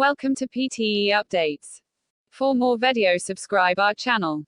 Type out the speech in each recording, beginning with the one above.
Welcome to PTE updates. For more videos, subscribe our channel.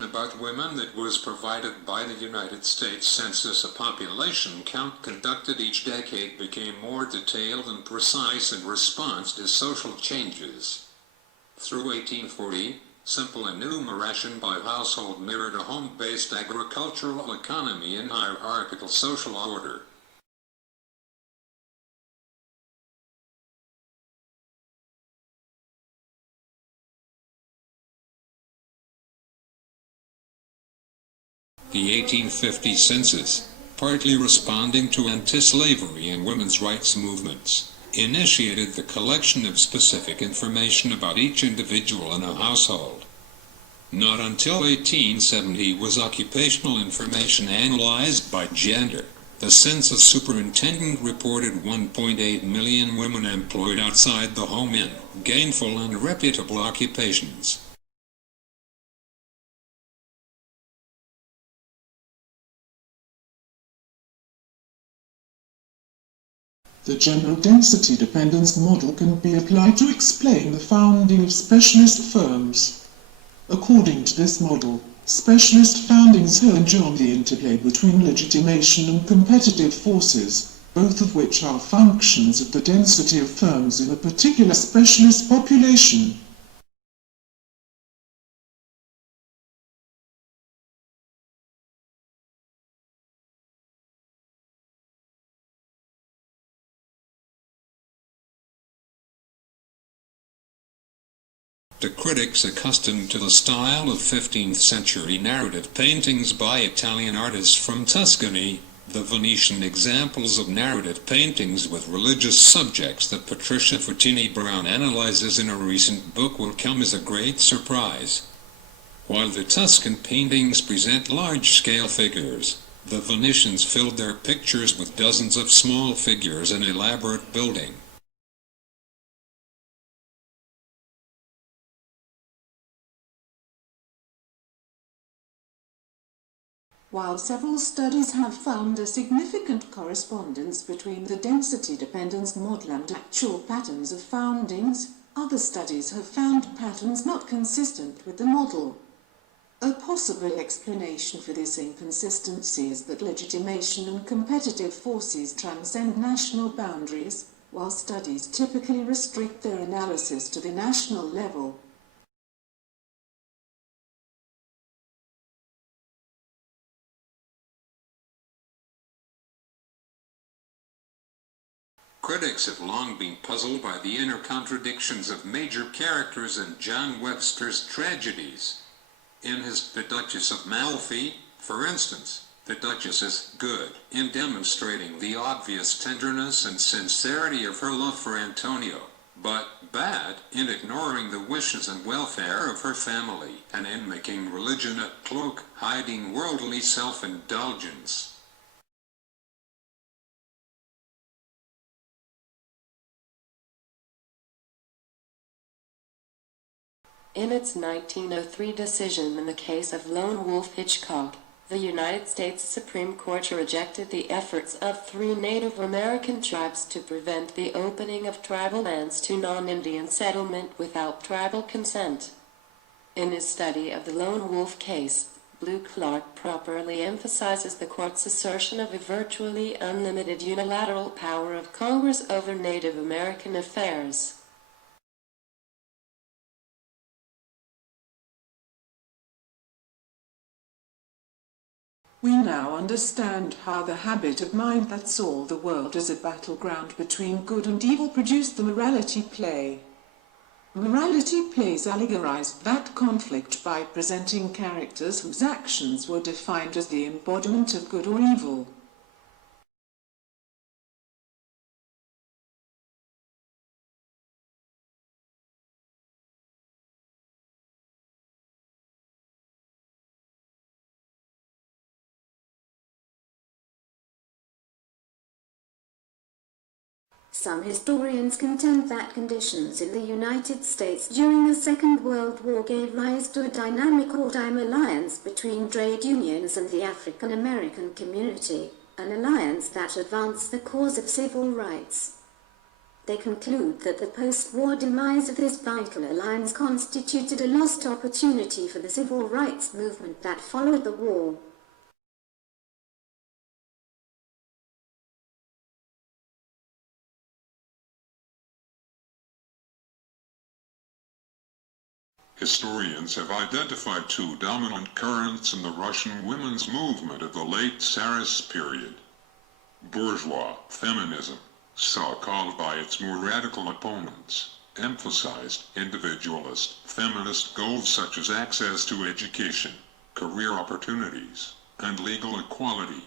about women that was provided by the United States Census. A population count conducted each decade became more detailed and precise in response to social changes. Through 1840, simple enumeration by household mirrored a home-based agricultural economy in hierarchical social order. The 1850 census, partly responding to anti-slavery and women's rights movements, initiated the collection of specific information about each individual in a household. Not until 1870 was occupational information analyzed by gender. The census superintendent reported 1.8 million women employed outside the home in gainful and reputable occupations. The general density dependence model can be applied to explain the founding of specialist firms. According to this model, specialist foundings hinge on the interplay between legitimation and competitive forces, both of which are functions of the density of firms in a particular specialist population. The critics accustomed to the style of 15th-century narrative paintings by Italian artists from Tuscany, the Venetian examples of narrative paintings with religious subjects that Patricia Fontini-Brown analyzes in a recent book will come as a great surprise. While the Tuscan paintings present large-scale figures, the Venetians filled their pictures with dozens of small figures in elaborate building. While several studies have found a significant correspondence between the density dependence model and actual patterns of foundings, other studies have found patterns not consistent with the model. A possible explanation for this inconsistency is that legitimation and competitive forces transcend national boundaries, while studies typically restrict their analysis to the national level. Critics have long been puzzled by the inner contradictions of major characters in John Webster's tragedies. In his The Duchess of Malfi, for instance, the Duchess is good in demonstrating the obvious tenderness and sincerity of her love for Antonio, but bad in ignoring the wishes and welfare of her family, and in making religion a cloak hiding worldly self-indulgence. In its 1903 decision in the case of Lone Wolf Hitchcock, the United States Supreme Court rejected the efforts of 3 Native American tribes to prevent the opening of tribal lands to non-Indian settlement without tribal consent. In his study of the Lone Wolf case, Blue Clark properly emphasizes the court's assertion of a virtually unlimited unilateral power of Congress over Native American affairs. We now understand how the habit of mind that saw the world as a battleground between good and evil produced the morality play. Morality plays allegorized that conflict by presenting characters whose actions were defined as the embodiment of good or evil. Some historians contend that conditions in the United States during the Second World War gave rise to a dynamic wartime alliance between trade unions and the African American community, an alliance that advanced the cause of civil rights. They conclude that the post-war demise of this vital alliance constituted a lost opportunity for the civil rights movement that followed the war. Historians have identified two dominant currents in the Russian women's movement of the late Tsarist period. Bourgeois feminism, so called by its more radical opponents, emphasized individualist, feminist goals such as access to education, career opportunities, and legal equality.